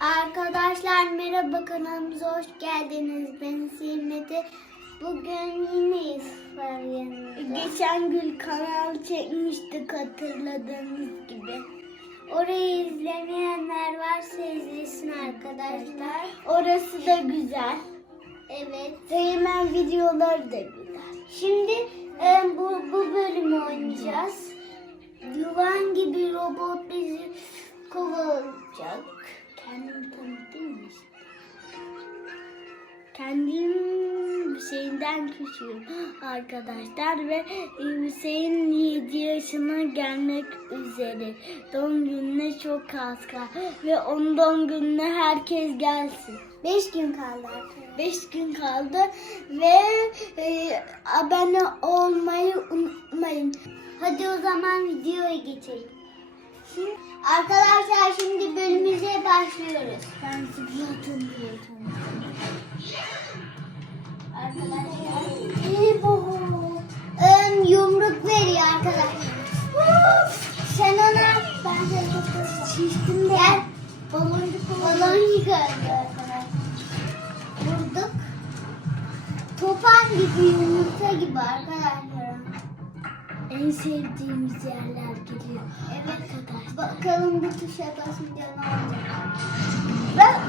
Arkadaşlar merhaba kanalımıza hoş geldiniz. Ben Simeti. Bugün yine var. Geçen gün kanal çekmiştik hatırladığınız gibi. Orayı izlemeyenler varsa izlesin arkadaşlar. Orası da güzel. Evet. Zeynep videoları da güzel. Şimdi e, bu, bu bölümü oynayacağız. Yılan gibi robot bizi kovalayacak. Kendimi tanıtayım? Kendim Hüseyin'den küçüğüm arkadaşlar ve Hüseyin 7 yaşına gelmek üzere. Doğum gününe çok az kaldı ve onun doğum gününe herkes gelsin. 5 gün kaldı arkadaşlar. 5 gün kaldı ve e, abone olmayı unutmayın. Hadi o zaman videoya geçelim. Şimdi, arkadaşlar şimdi bölümümüze başlıyoruz. Ben zıplatın diye Arkadaşlar. İyi bu. Ön yumruk veriyor arkadaşlar. Sen ona ben seni çok şiştim de. Gel. Baloncuk balon arkadaşlar. Vurduk. Topan gibi yumurta gibi arkadaşlar. En sevdiğimiz yerler geliyor. Evet arkadaşlar. Bakalım bu tuşa basınca ne olacak. Ben.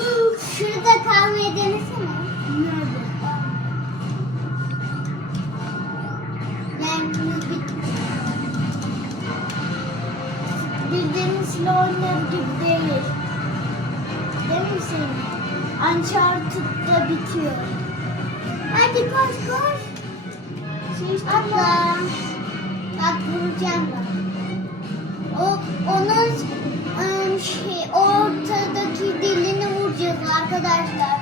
Şurada kalmayı denesene. Nerede? Yani bir... Bildiğimiz silah oyunları gibi değil. Değil mi senin? Uncharted'da bitiyor. Hadi koş koş. Atla. Bak vuracağım bak. O onun ım, şey ortadaki dilini vuracağız arkadaşlar.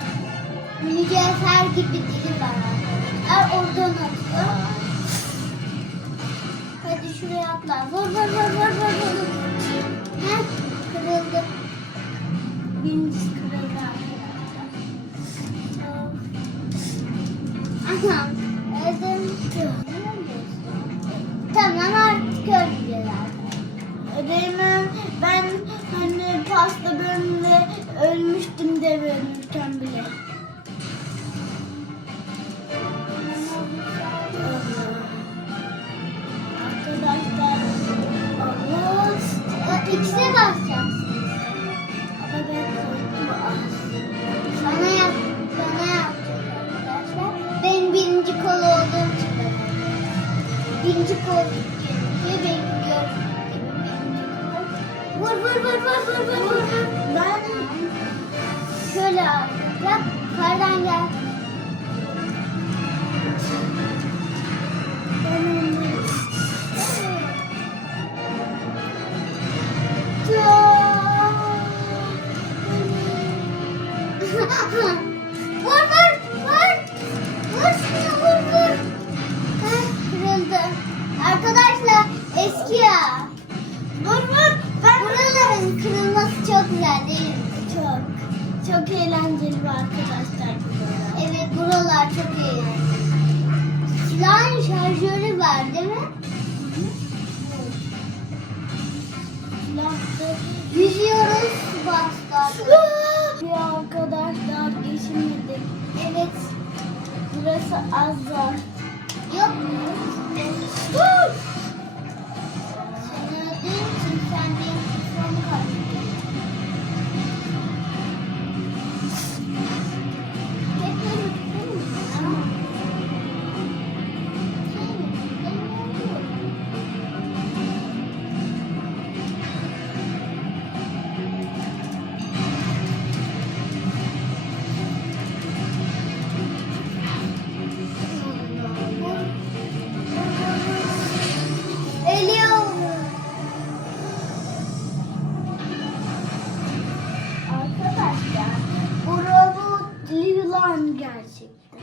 Mücevher gibi dili var arkadaşlar. Oradan atıyor. Hadi şuraya atla. Vur vur vur vur vur vur. Heh, kırıldı. Birincisi kırıldı arkadaşlar. Aha. Ödüm. Ölürken bile. Arkadaşlar Allah ikisine basacaksınız. Ama ben korktum. Bana yap, bana yapacak arkadaşlar. Ben birinci kol olduğum için bana. Birinci kol gerekiyor. Ben gör. Vur vur vur vur vur vur vur. vur. Yap. Kardan gel. Ben onları- vur Çok eğlenceli bu arkadaşlar buralar. Evet buralar çok eğlenceli. Silahın şarjörü var değil mi? Silahta yüzüyoruz bastı. Ya arkadaşlar geçemedik. Evet. Burası az yılan gerçekten.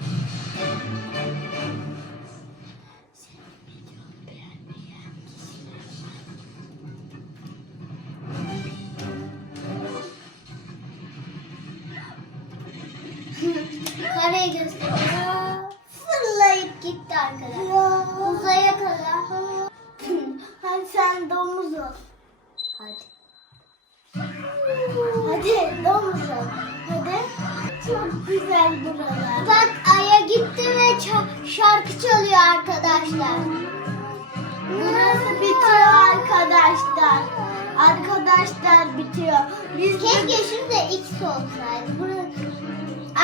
Kareyi gösteriyor. Fırlayıp gitti arkadaşlar. Uzaya kadar. Hadi sen domuz ol. Hadi. Hadi domuzum. Hadi. Çok güzel buralar. Bak Ay'a gitti ve şarkı çalıyor arkadaşlar. Burası bitiyor arkadaşlar. Arkadaşlar bitiyor. Biz Keşke şurada X olsaydı. Burası.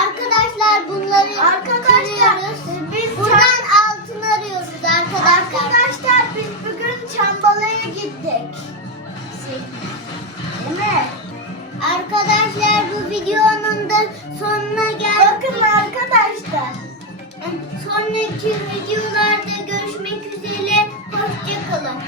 Arkadaşlar bunları Arkadaşlar kırıyoruz. biz Buradan altın arıyoruz arkadaşlar. Arkadaşlar biz bugün Çambala'ya gittik. Değil mi? Arkadaşlar bu videonun sonuna geldik. Bakın arkadaşlar. Sonraki videolarda görüşmek üzere. Hoşçakalın.